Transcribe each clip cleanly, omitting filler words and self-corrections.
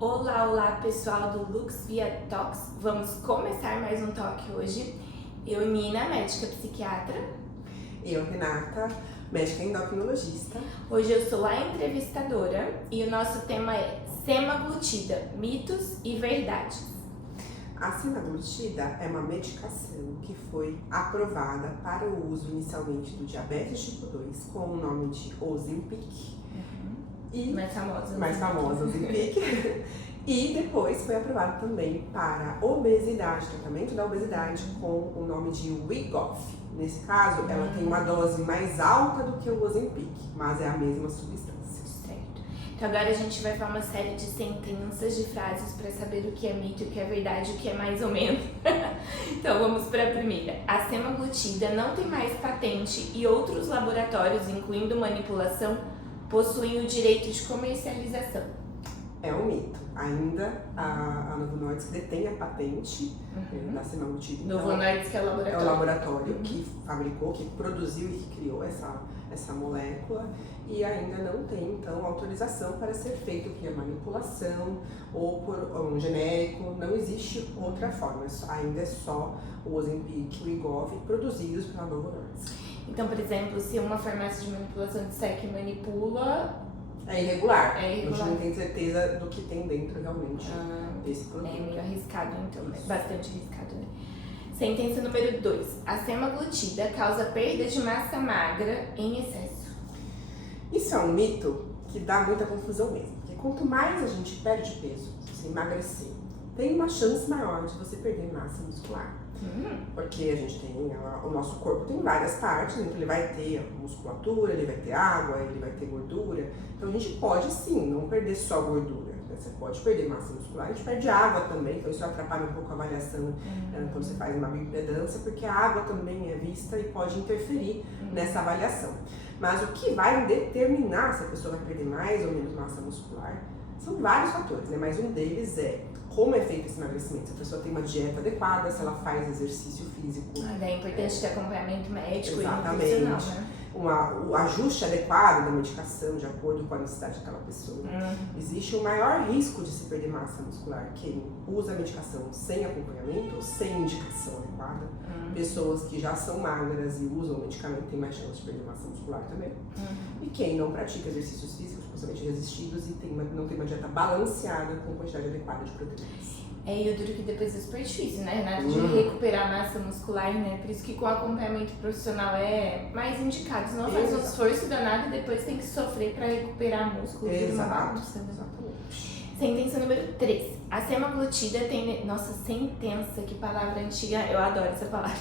Olá, olá pessoal do Lux Via Talks. Vamos começar mais um talk hoje. Eu, Nina, médica psiquiatra. Eu, Renata, médica endocrinologista. Hoje eu sou a entrevistadora e o nosso tema é semaglutida, mitos e verdades. A semaglutida é uma medicação que foi aprovada para o uso inicialmente do diabetes tipo 2 com o nome de Ozempic. E Mais famosa, Ozempic. E depois foi aprovado também para obesidade, tratamento da obesidade, com o nome de Wegovy. Nesse caso, ela tem uma dose mais alta do que o Ozempic, mas é a mesma substância. Certo. Então agora a gente vai falar uma série de sentenças, de frases para saber o que é mito, o que é verdade, o que é mais ou menos. Então vamos para a primeira. A semaglutida não tem mais patente e outros laboratórios, incluindo manipulação, possuem o direito de comercialização. É um mito. Ainda a Novo Nordisk detém a patente da semaglutida. Novo Nordisk é o laboratório. É o laboratório que fabricou, que produziu e que criou essa molécula e ainda não tem, então, autorização para ser feito via manipulação ou por um genérico. Não existe outra forma. Ainda é só o Ozempic e o Wegovy produzidos pela Novo Nordisk. Então, por exemplo, se uma farmácia de manipulação disser que manipula... É irregular. É irregular. A gente não tem certeza do que tem dentro realmente desse produto. É meio arriscado, então, né? Bastante arriscado, né? Sentença número 2. A semaglutida causa perda de massa magra em excesso. Isso é um mito que dá muita confusão mesmo. Porque quanto mais a gente perde peso, se você emagrecer, tem uma chance maior de você perder massa muscular. Porque a gente tem, o nosso corpo tem várias partes, então ele vai ter musculatura, ele vai ter água, ele vai ter gordura. Então a gente pode sim não perder só gordura, né? Você pode perder massa muscular, a gente perde água também, então isso atrapalha um pouco a avaliação quando você faz uma bioimpedância, porque a água também é vista e pode interferir nessa avaliação. Mas o que vai determinar se a pessoa vai perder mais ou menos massa muscular são vários fatores, né? Mas um deles é como é feito esse emagrecimento, se a pessoa tem uma dieta adequada, se ela faz exercício físico. É importante ter acompanhamento médico. Exatamente. E nutricional, né? O ajuste adequado da medicação de acordo com a necessidade daquela pessoa. Existe o maior risco de se perder massa muscular quem usa a medicação sem acompanhamento, sem indicação adequada. Pessoas que já são magras e usam o medicamento têm mais chance de perder massa muscular também. E quem não pratica exercícios físicos, principalmente resistidos, e não tem uma dieta balanceada com quantidade adequada de proteínas. E o duro que depois é super difícil, né, Renata? De recuperar massa muscular, né? Por isso que com acompanhamento profissional é mais indicado. Senão faz um esforço danado e depois tem que sofrer para recuperar músculo. Exatamente. Sentença número 3. A semaglutida tem... Nossa, sentença, que palavra antiga. Eu adoro essa palavra.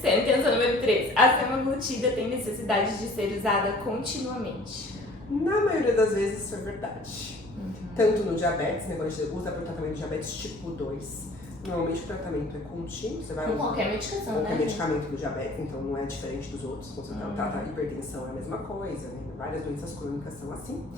Sentença número 3. A semaglutida tem necessidade de ser usada continuamente. Na maioria das vezes isso é verdade. Tanto no diabetes, né, quando a gente usa para o tratamento de diabetes tipo 2, normalmente o tratamento é contínuo, você vai com usar qualquer medicação, qualquer né? medicamento do diabetes, então não é diferente dos outros. Quando você trata a hipertensão é a mesma coisa, né? Várias doenças crônicas são assim.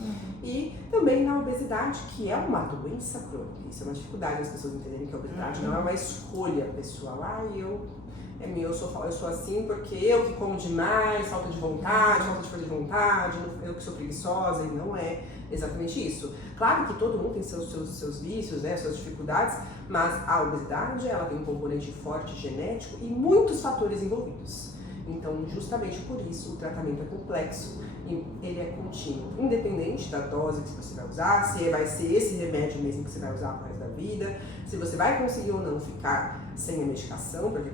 E também na obesidade, que é uma doença crônica. Isso é uma dificuldade as pessoas entenderem que a obesidade não é uma escolha pessoal. Eu sou assim porque eu que como demais, falta de vontade, falta de poder de vontade, eu que sou preguiçosa, e não é exatamente isso. Claro que todo mundo tem seus vícios, né, suas dificuldades, mas a obesidade ela tem um componente forte genético e muitos fatores envolvidos. Então, justamente por isso, o tratamento é complexo e ele é contínuo, independente da dose que você vai usar, se vai ser esse remédio mesmo que você vai usar pro resto da vida, se você vai conseguir ou não ficar sem a medicação, porque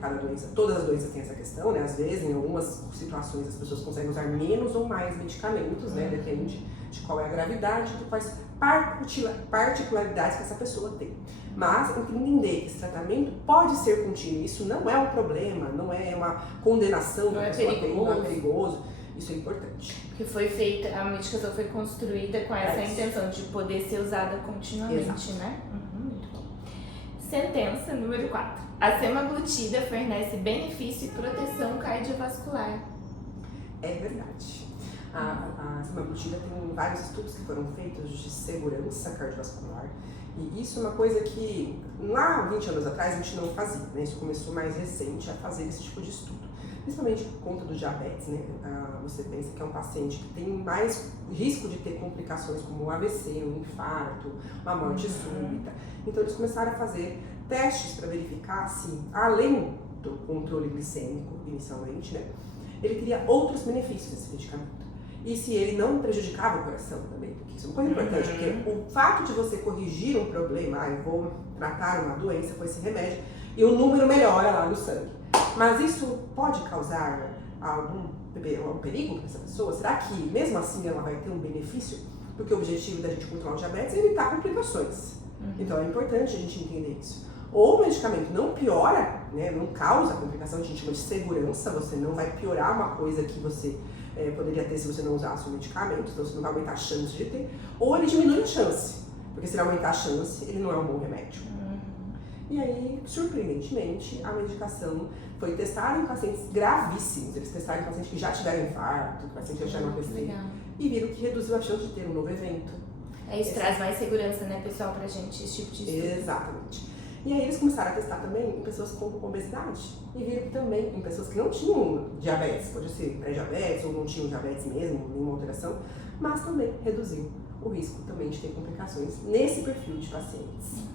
todas as doenças têm essa questão, né? Às vezes, em algumas situações, as pessoas conseguem usar menos ou mais medicamentos, né? Depende de qual é a gravidade, de quais particularidades que essa pessoa tem. Mas entender que esse tratamento pode ser contínuo, isso não é um problema, não é uma condenação que a pessoa tem, não é perigoso, isso é importante. Porque foi feita, a medicação foi construída com essa intenção de poder ser usada continuamente, né? Muito bom. Sentença número 4. A semaglutida fornece benefício e proteção cardiovascular. É verdade. A semaglutida tem vários estudos que foram feitos de segurança cardiovascular. E isso é uma coisa que lá 20 anos atrás a gente não fazia, né? Isso começou mais recente a fazer esse tipo de estudo. principalmente por conta do diabetes, né? Você pensa que é um paciente que tem mais risco de ter complicações como um AVC, um infarto, uma morte súbita. Então eles começaram a fazer testes para verificar se, além do controle glicêmico inicialmente, né, ele teria outros benefícios desse medicamento. E se ele não prejudicava o coração também, porque isso é uma coisa importante, porque o fato de você corrigir um problema, eu vou tratar uma doença com esse remédio, e o número melhora lá no sangue. Mas isso pode causar algum perigo para essa pessoa? Será que mesmo assim ela vai ter um benefício? Porque o objetivo da gente controlar o diabetes é evitar complicações. Então é importante a gente entender isso. Ou o medicamento não piora, né, não causa complicação, a gente chama de segurança, você não vai piorar uma coisa que você poderia ter se você não usasse o medicamento, então você não vai aumentar a chance de ter, ou ele diminui a chance, porque se ele aumentar a chance, ele não é um bom remédio. E aí, surpreendentemente, a medicação foi testada em pacientes gravíssimos, eles testaram em pacientes que já tiveram infarto, pacientes que já tiveram AVC, e viram que reduziu a chance de ter um novo evento. Isso traz mais segurança, né, pessoal, pra gente, esse tipo de estudo. Exatamente. E aí eles começaram a testar também em pessoas com obesidade e viram que também em pessoas que não tinham diabetes, pode ser pré-diabetes ou não tinham diabetes mesmo, nenhuma alteração, mas também reduziu o risco também de ter complicações nesse perfil de pacientes.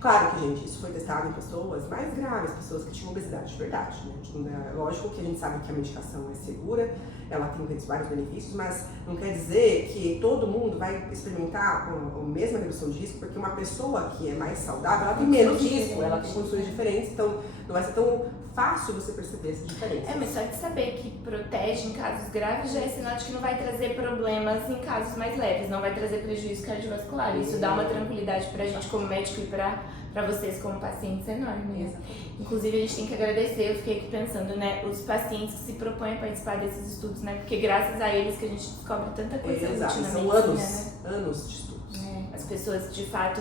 Claro que, gente, isso foi testado em pessoas mais graves, pessoas que tinham obesidade de verdade, né? Lógico que a gente sabe que a medicação é segura, ela tem vários benefícios, mas não quer dizer que todo mundo vai experimentar a mesma redução de risco, porque uma pessoa que é mais saudável, ela tem menos risco, ela tem condições diferentes, então não vai ser tão fácil você perceber essa diferença. Mas só de saber que protege em casos graves já é sinal de que não vai trazer problemas em casos mais leves, não vai trazer prejuízo cardiovascular. Isso dá uma tranquilidade pra gente como médico e pra vocês como pacientes enorme. Exatamente. Inclusive a gente tem que agradecer, eu fiquei aqui pensando, né, os pacientes que se propõem a participar desses estudos, né, porque graças a eles que a gente descobre tanta coisa útil na medicina, são anos de estudos. As pessoas de fato,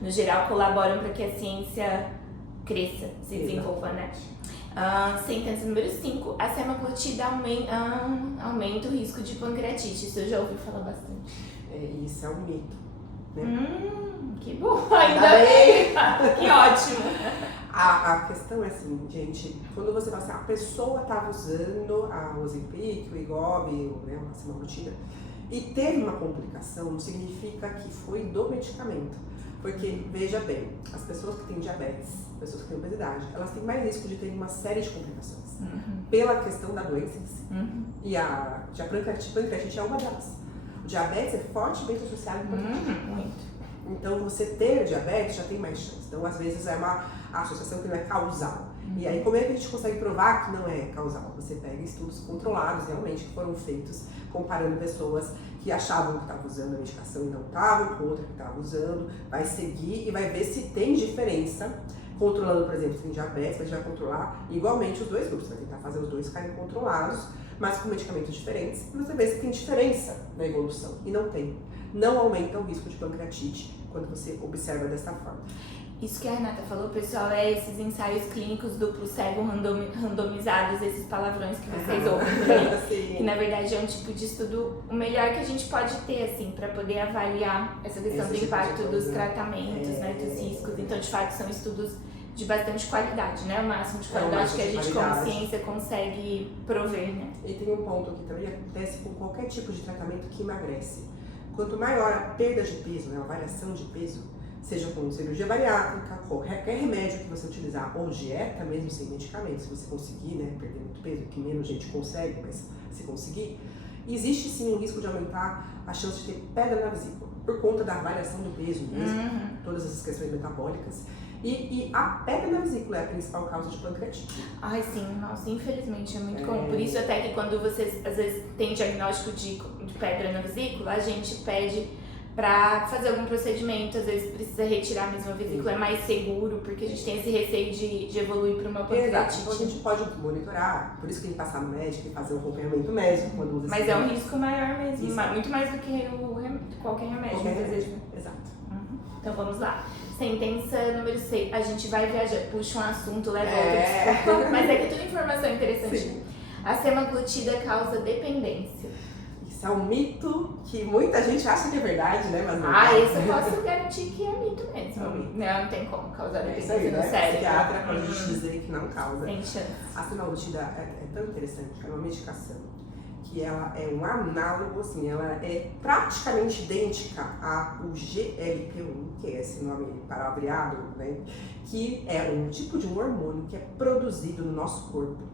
no geral, colaboram para que a ciência cresça, se desenvolva, né? Sentença número 5, a semaglutida aumenta o risco de pancreatite. Isso eu já ouvi falar bastante. Isso é um mito, né? Que bom, ainda bem! Que ótimo! A questão é assim, gente, quando você fala assim, a pessoa estava usando a Ozempic, o Wegovy, né, a semaglutida, e teve uma complicação, não significa que foi do medicamento. Porque, veja bem, as pessoas que têm diabetes, pessoas que têm obesidade, elas têm mais risco de terem uma série de complicações. Pela questão da doença em si. E a pancreatite é uma delas. O diabetes é fortemente associado com pancreatite. Muito. Então, você ter diabetes já tem mais chance. Então, às vezes, é uma associação que não é causal. E aí, como é que a gente consegue provar que não é causal? Você pega estudos controlados, realmente, que foram feitos comparando pessoas que achavam que estavam usando a medicação e não estavam, com outra que estava usando, vai seguir e vai ver se tem diferença. Controlando, por exemplo, se tem diabetes, a gente vai controlar igualmente os dois grupos, vai tentar fazer os dois ficarem controlados, mas com medicamentos diferentes, e você vê se tem diferença na evolução. E não tem. Não aumenta o risco de pancreatite quando você observa dessa forma. Isso que a Renata falou, pessoal, é esses ensaios clínicos duplo cego randomizados, esses palavrões que vocês ouvem por aí, que na verdade é um tipo de estudo o melhor que a gente pode ter, assim, para poder avaliar essa questão do impacto dos tratamentos, né, dos riscos. Então, de fato, são estudos de bastante qualidade, né, o máximo de qualidade que a gente como ciência consegue prover, né. E tem um ponto que também acontece com qualquer tipo de tratamento que emagrece. Quanto maior a perda de peso, né, a variação de peso, seja com cirurgia bariátrica, qualquer remédio que você utilizar, ou dieta mesmo sem medicamentos, se você conseguir, né, perder muito peso, que menos gente consegue, mas se conseguir, existe sim um risco de aumentar a chance de ter pedra na vesícula, por conta da variação do peso mesmo, todas essas questões metabólicas. E a pedra na vesícula é a principal causa de pancreatite. Ai, sim, nossa, infelizmente é muito comum. Por isso até que quando vocês, às vezes, tem diagnóstico de pedra na vesícula, a gente pede pra fazer algum procedimento, às vezes precisa retirar mesmo a vesícula, é mais seguro, porque a gente tem esse receio de evoluir para uma pancreatite. Então a gente pode monitorar, por isso que tem que passar no médico e fazer um acompanhamento médico quando usa. Mas é um risco maior mesmo, muito mais do que qualquer remédio. Exato. Então vamos lá. Sentença número 6. A gente vai viajar, puxa um assunto, leva outro, mas é que é tudo informação interessante. Sim. A semaglutida causa dependência. Isso Esse é um mito que muita gente acha que é verdade, né? Mas não esse eu posso garantir que é mito mesmo. Não tem como causar dependência no cérebro. Psiquiatra pode dizer que não causa. Sem chance. A semaglutida é tão interessante, é uma medicação que ela é um análogo, assim, ela é praticamente idêntica ao GLP-1, que é esse nome palavreado, né? Que é um tipo de um hormônio que é produzido no nosso corpo.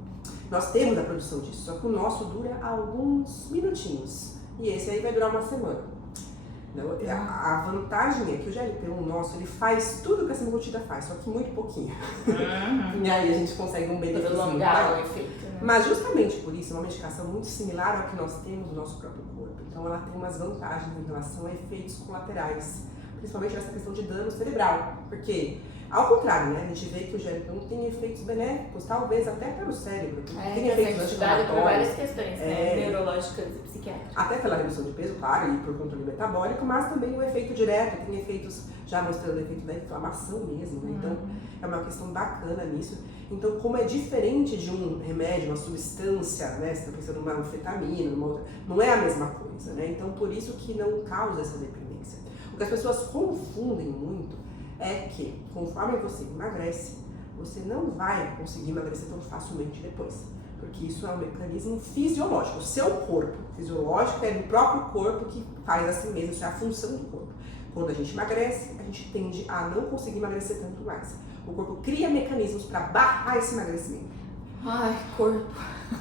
Nós temos a produção disso, só que o nosso dura alguns minutinhos. E esse aí vai durar uma semana. A vantagem é que o GLP-1 nosso, ele faz tudo que a semaglutida faz, só que muito pouquinho. E aí a gente consegue um benefício prolongar o efeito, né? Mas justamente por isso, é uma medicação muito similar ao que nós temos no nosso próprio corpo. Então ela tem umas vantagens em relação a efeitos colaterais, principalmente nessa questão de dano cerebral. Porque, ao contrário, né, a gente vê que o GLP-1 tem efeitos benéficos, talvez até para o cérebro. Tem efeitos estudado por várias anti-inflamatórios, questões, né? Neurológicas e psiquiátricas. até pela redução de peso, claro, e por controle metabólico, mas também o efeito direto, tem efeitos, já mostrando o efeito da inflamação mesmo, né? Então é uma questão bacana nisso. Então, como é diferente de um remédio, uma substância, né? Você está pensando numa anfetamina, numa outra, não é a mesma coisa, né? Então, por isso que não causa essa dependência. O que as pessoas confundem muito é que, conforme você emagrece, você não vai conseguir emagrecer tão facilmente depois. Porque isso é um mecanismo fisiológico. O seu corpo fisiológico é do próprio corpo que faz assim mesmo, isso é a função do corpo. Quando a gente emagrece, a gente tende a não conseguir emagrecer tanto mais. O corpo cria mecanismos para barrar esse emagrecimento. Ai, corpo.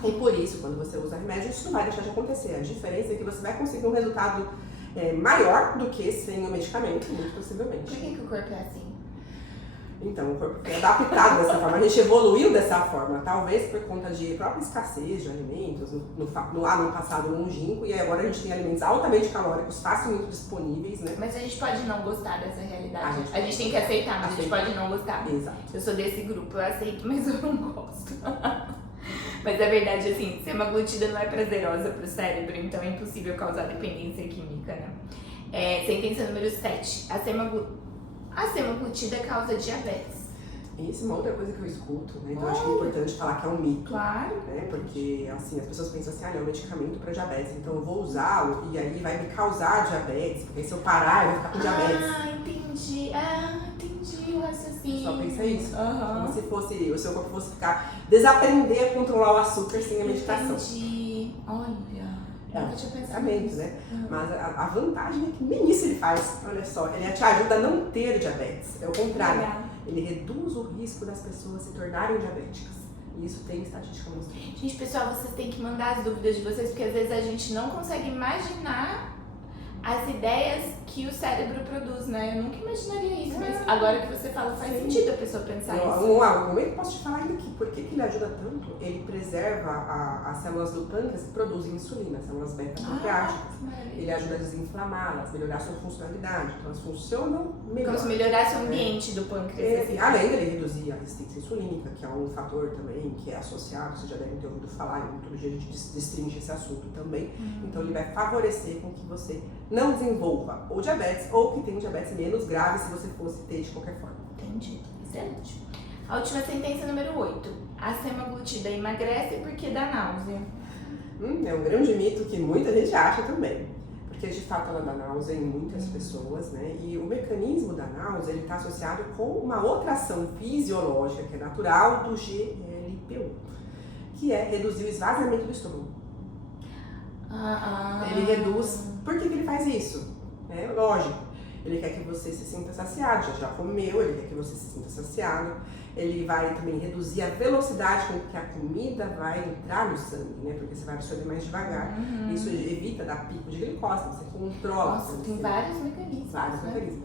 E por isso, quando você usa remédio, isso não vai deixar de acontecer. A diferença é que você vai conseguir um resultado maior do que sem o medicamento, muito possivelmente. Por que o corpo é assim? Então, o corpo foi adaptado dessa forma, a gente evoluiu dessa forma, talvez por conta de própria escassez de alimentos, no passado longínquo, e agora a gente tem alimentos altamente calóricos, facilmente disponíveis, né? Mas a gente pode não gostar dessa realidade. A gente tem que aceitar, mas a gente pode não gostar. Exato. Eu sou desse grupo, eu aceito, mas eu não gosto. Mas é verdade, assim, semaglutida não é prazerosa pro cérebro, então é impossível causar dependência química, né? Sentença número 7. A semaglutida causa diabetes. Isso é uma outra coisa que eu escuto, né? Então acho que é importante falar que é um mito. Claro. Né? Porque, assim, as pessoas pensam assim, é um medicamento para diabetes, então eu vou usá-lo e aí vai me causar diabetes, porque se eu parar eu vou ficar com diabetes. Entendi o raciocínio. Só pensa isso. Como se o seu corpo fosse desaprender a controlar o açúcar sem a medicação. Entendi. Olha. Nunca tinha pensado nisso, né? Mas a vantagem é que nem isso ele faz. Olha só, ele te ajuda a não ter diabetes. É o contrário. Ele reduz o risco das pessoas se tornarem diabéticas. E isso tem estatística mostrando. Gente, pessoal, vocês têm que mandar as dúvidas de vocês, porque às vezes a gente não consegue imaginar as ideias que o cérebro produz, né? Eu nunca imaginaria isso, mas agora que você fala, faz sentido a pessoa pensar isso. Como é que eu posso te falar ainda aqui? Por que ele ajuda tanto? Ele preserva as células do pâncreas que produzem insulina, as células beta-pancreáticas. Ele ajuda a desinflamá-las, melhorar a sua funcionalidade. Então elas funcionam melhor. Como se melhorasse o ambiente do pâncreas. Assim. Além dele reduzir a resistência insulínica, que é um fator também que é associado, vocês já devem ter ouvido falar, e todo dia a gente destrincha esse assunto também. Então ele vai favorecer com que você não desenvolva ou diabetes ou que tenha um diabetes menos grave se você fosse ter de qualquer forma. Entendi. Excelente. A última sentença número 8. A semaglutida emagrece porque dá náusea. É um grande mito que muita gente acha também. Porque de fato ela dá náusea em muitas pessoas, né? E o mecanismo da náusea ele está associado com uma outra ação fisiológica que é natural do GLP-1, que é reduzir o esvaziamento do estômago. Ele reduz. Por que ele faz isso? É lógico. Ele quer que você se sinta saciado, já comeu, ele quer que você se sinta saciado. Ele vai também reduzir a velocidade com que a comida vai entrar no sangue, né? Porque você vai absorver mais devagar. Isso evita dar pico de glicose, você controla. Nossa, tem vários mecanismos. Vários mecanismos.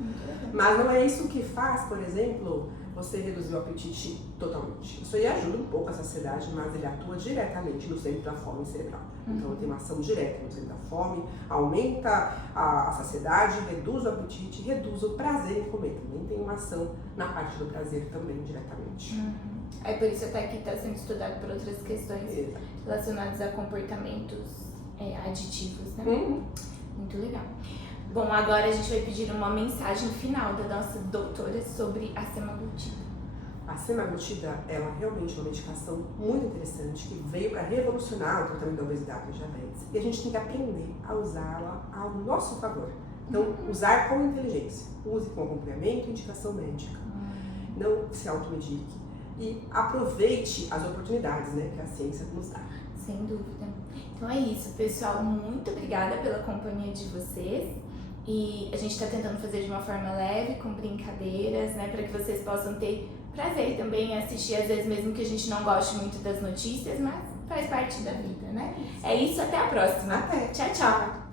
Mas não é isso que faz, por exemplo, você reduzir o apetite totalmente. Isso aí ajuda um pouco a saciedade, mas ele atua diretamente no centro da fome cerebral. Então ele tem uma ação direta no centro da fome, aumenta a saciedade, reduz o apetite, reduz o prazer em comer. Também tem uma ação na parte do prazer também diretamente. É por isso até que está sendo estudado por outras questões relacionadas a comportamentos aditivos, né? Muito legal. Bom, agora a gente vai pedir uma mensagem final da nossa doutora sobre a semaglutida. A semaglutida, ela realmente é uma medicação muito interessante que veio para revolucionar o tratamento da obesidade e da diabetes. E a gente tem que aprender a usá-la ao nosso favor. Então, usar com inteligência. Use com acompanhamento e indicação médica. Não se automedique. E aproveite as oportunidades, né, que a ciência nos dá. Sem dúvida. Então é isso, pessoal. Muito obrigada pela companhia de vocês. E a gente está tentando fazer de uma forma leve, com brincadeiras, né? Para que vocês possam ter prazer também em assistir, às vezes mesmo que a gente não goste muito das notícias, mas faz parte da vida, né? É isso, até a próxima. Até! Tchau, tchau!